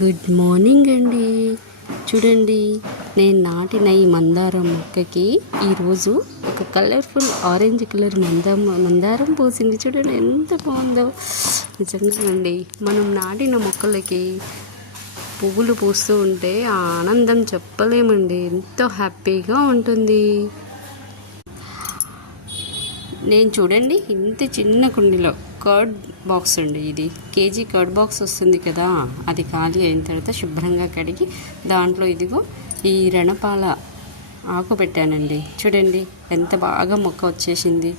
Good morning అండి. చూడండి, నేను నాటిన ఈ మందారం మొక్కకి ఈరోజు ఒక కలర్ఫుల్ ఆరెంజ్ కలర్ మందారం పోసింది. చూడండి ఎంత బాగుందో. నిజంగా అండి, మనం నాటిన మొక్కలకి పువ్వులు పూస్తూ ఉంటే ఆ ఆనందం చెప్పలేమండి. ఎంతో హ్యాపీగా ఉంటుంది. నేను చూడండి, ఇంత చిన్న కుండీలో కర్డ్ బాక్స్ అండి, ఇది కేజీ కర్డ్ బాక్స్ వస్తుంది కదా, అది ఖాళీ అయిన తర్వాత శుభ్రంగా కడిగి దాంట్లో ఇదిగో ఈ రణపాల ఆకు పెట్టానండి. చూడండి ఎంత బాగా మొక్క వచ్చేసింది.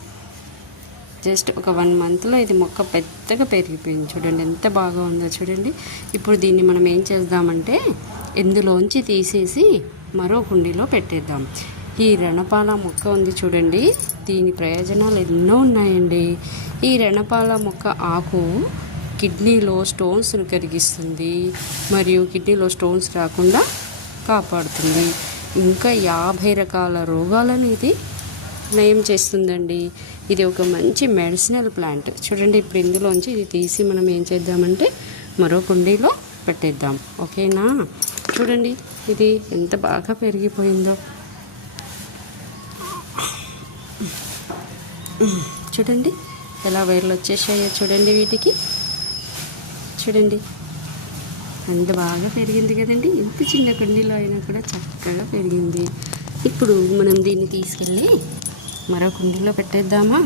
జస్ట్ ఒక 1 మంత్లో ఇది మొక్క పెద్దగా పెరిగిపోయింది. చూడండి ఎంత బాగా ఉందో. చూడండి, ఇప్పుడు దీన్ని మనం ఏం చేద్దామంటే ఇందులోంచి తీసేసి మరో కుండీలో పెట్టేద్దాం. ఈ రణపాల మొక్క ఉంది చూడండి, దీని ప్రయోజనాలు ఎన్నో ఉన్నాయండి. ఈ రణపాల మొక్క ఆకు కిడ్నీలో స్టోన్స్ను కరిగిస్తుంది, మరియు కిడ్నీలో స్టోన్స్ రాకుండా కాపాడుతుంది. ఇంకా 50 రకాల రోగాలను ఇది నయం చేస్తుందండి. ఇది ఒక మంచి మెడిసినల్ ప్లాంట్. చూడండి, ఇప్పుడు ఇందులోంచి ఇది తీసి మనం ఏం చేద్దామంటే మరో కుండీలో పెట్టేద్దాం. ఓకేనా? చూడండి, ఇది ఎంత బాగా పెరిగిపోయిందో. చూడండి ఎలా వేర్లు వచ్చేసాయో. చూడండి వీటికి, చూడండి అంత బాగా పెరిగింది కదండి. ఇంత చిన్న కుండీలో అయినా కూడా చక్కగా పెరిగింది. ఇప్పుడు మనం దీన్ని తీసుకెళ్ళి మరో కుండీలో పెట్టేద్దామా?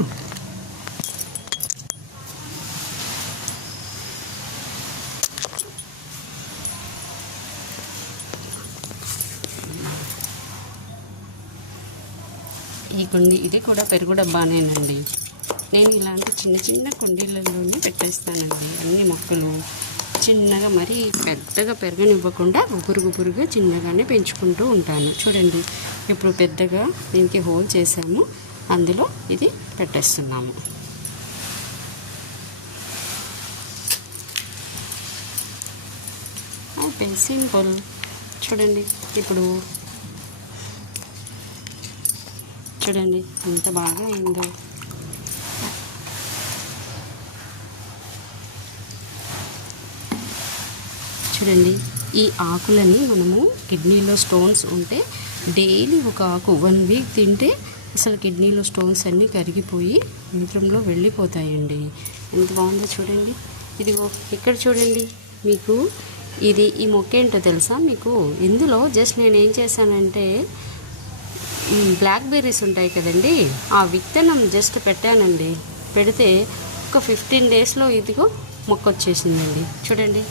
ఈ కుండీ ఇది కూడా పెరుగు డబ్బానేనండి. నేను ఇలాంటి చిన్న చిన్న కుండీలలోనే పెట్టేస్తానండి అన్ని మొక్కలు. చిన్నగా మరీ పెద్దగా పెరగనివ్వకుండా గుబురుగా చిన్నగానే పెంచుకుంటూ ఉంటాను. చూడండి, ఇప్పుడు పెద్దగా దీనికి హోల్ చేసాము, అందులో ఇది పెట్టేస్తున్నాము. సింపుల్. చూడండి, ఇప్పుడు చూడండి ఎంత బాగా అయిందో. చూడండి, ఈ ఆకులని మనము కిడ్నీలో స్టోన్స్ ఉంటే డైలీ ఒక ఆకు 1 వీక్ తింటే అసలు కిడ్నీలో స్టోన్స్ అన్నీ కరిగిపోయి మూత్రంలో వెళ్ళిపోతాయండి. ఎంత బాగుందో చూడండి. ఇదిగో ఇక్కడ చూడండి, మీకు ఇది ఈ మొక్క ఏంటో తెలుసా మీకు? ఇందులో జస్ట్ నేను ఏం చేశానంటే బ్లాక్ బెర్రీస్ ఉంటాయి కదండి, ఆ విత్తనం జస్ట్ పెట్టానండి. పెడితే ఒక 15 డేస్లో ఇదిగో మొక్క వచ్చేసిందండి. చూడండి